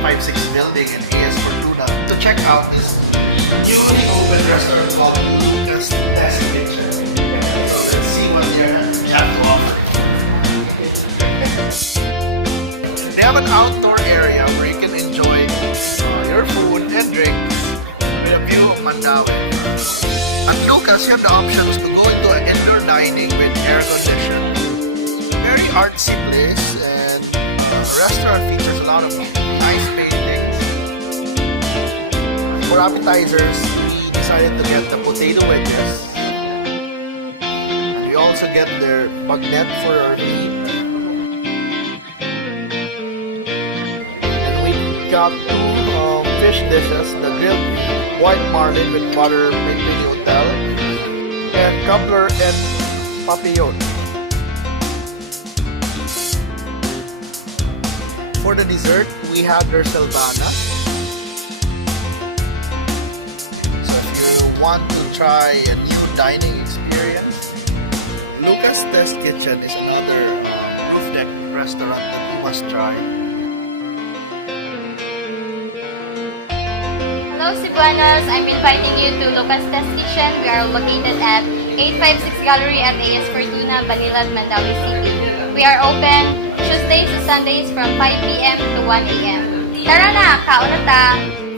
856 building in AS Fortuna to check out this newly opened restaurant called Luca's Test Kitchen. So let's see what they have to offer. They have an outdoor area where you can enjoy your food and drinks with a view of Mandaue. At Luca's, you have the options to go into an indoor dining with air condition. Very artsy place, and the restaurant features a lot of nice paintings. For appetizers, we decided to get the potato wedges. And we also get their bagnet for our meat. And we got two fish dishes, the grilled white marlin with butter made in the hotel, and cobbler and papillon. For the dessert, we had their selvana. So if you want to try a new dining experience, Luca's Test Kitchen is another roof deck restaurant that you must try. Hello Cebuanos, I'm inviting you to Luca's Test Kitchen. We are located at 856 Gallery at AS Fortuna, Balilan, Mandaue City. We are open Tuesdays to Sundays from 5 p.m. to 1 a.m. Tara na, kaon na ta!